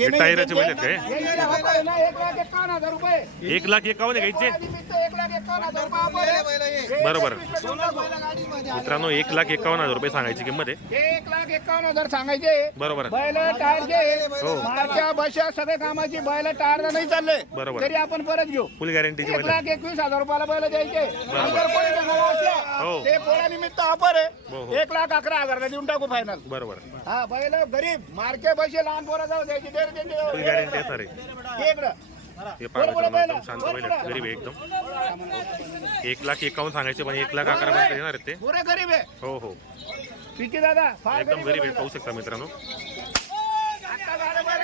हे टायराचे हे काय? एक लाख एकावन्न आहे घ्यायचे हे बरोबर. मित्रांनो एक लाख एकावन्न हजार रुपये सांगायची किंमत आहे. हे एक लाख एकावन्न हजार सांगायचे. बरोबर. बैल टायरचे हो. मारच्या बशा सगळे कामाची बैल टायर नाही चालले. बरोबर. तरी आपण परत घेऊ. फुल गॅरंटीची एक बैल लाख एकवीस हजार रुपयाला बैल द्यायचे. नंतर कोणी घेणार हो. पोळ्यानिमित्त ऑफर हो, हो. आहे एक लाख अकरा हजारला देऊन टाकू फायनल बरोबर. हा बैल गरीब मारके बसे लहान पोरं जाऊ द्यायची गॅरंटी आहे हे हे पाहा मित्रांनो एकदम शांत बैल. गरीब आहे एकदम. एक लाख एकावन्न सांगायचे पण एक लाख अकरा पर्यंत येणार ते. पुरे गरीब आहे. हो हो. किती दादा फार एकदम गरीब आहे. पाहू शकता मित्रांनो. आता झालं बैल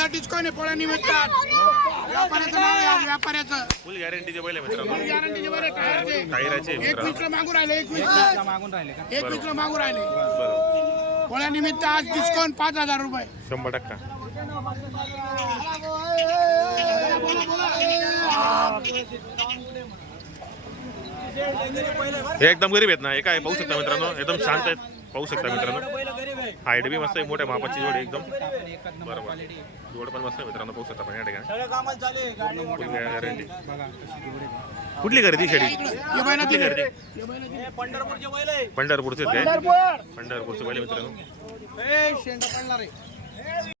चालू. डिस्काउंट आहे पोळ्यानिमित्त व्यापाऱ्याचं नाव आहे आज, व्यापाऱ्याचं. फुल गॅरंटीचे बैल आहे मित्रांनो गॅरंटीचे बरे टायरचे. टायराचे. मित्रांनो मागून राहिले एकवीस ला मागून राहिले का? मागून राहिले. बरोबर. पोळ्यानिमित्त आज डिस्काउंट पाच हजार रुपये. शंभर टक्का. हे एकदम गरीब आहेत ना. हे काय पाहू शकता मित्रांनो? एकदम शांत आहेत. पाहू शकता मित्रांनो? हाईट बी मस्त आहे मोठ्या मापाची जोड आहे एकदम बरोबर. जोड पण मस्त आहे मित्रांनो पाहू शकता पण या ठिकाणी. गॅरंटी कुठली गर्दी शेडी? कुठली गर्दी? पंढरपूरचे आहे. पंढरपूरचे बैल मित्रांनो.